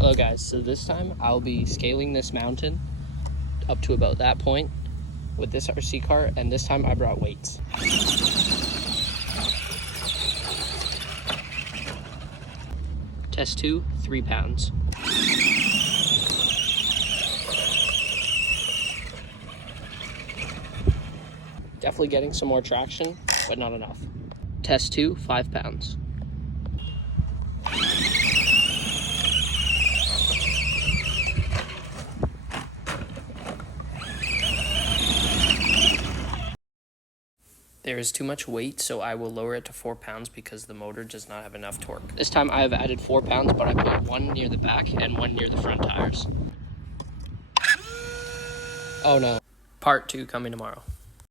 Hello guys, so this time I'll be scaling this mountain up to about that point with this RC cart, and this time I brought weights. Test 2, 3 pounds. Definitely getting some more traction, but not enough. Test 2, 5 pounds. There is too much weight, so I will lower it to 4 pounds because the motor does not have enough torque. This time I have added 4 pounds, but I put one near the back and one near the front tires. Oh no. Part 2 coming tomorrow.